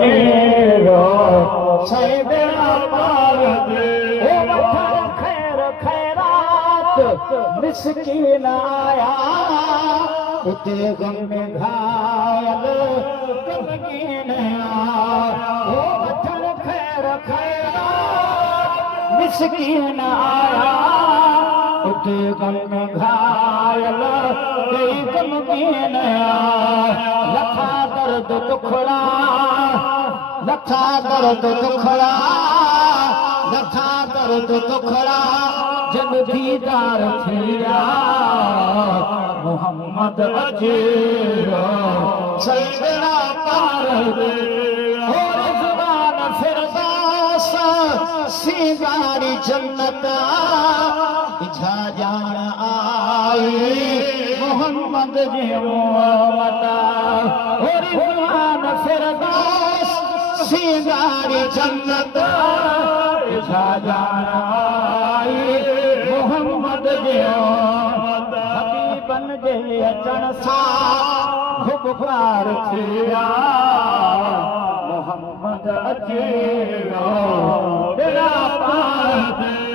अचेरो सैदना पार दे ओ वठण खैर खैरात मिसकीन आया उते गम में घायल गमगीन आया ओ वठण खैर खैरात मिसकीन आया उते गम में घायल कई गमगीन आया लखा दर्द दुखड़ा लखा दर्द दुखड़ा लखा दर्द दुखड़ा जब दीदार थिया मोहम्मद अचेरो सैदना पार दे हो ज़बान फिरदौस सिंगारी जन्नत इछा जान आई मोहम्मद जी मोहम्मद हो ज़बान फिरदौस सिंगारी जन्नत इछा जान आई मोहम्मद जी हबीबन जे अचण सां ख़ुबकार थिया मोहम्मद अचेरो बेड़ा पार दे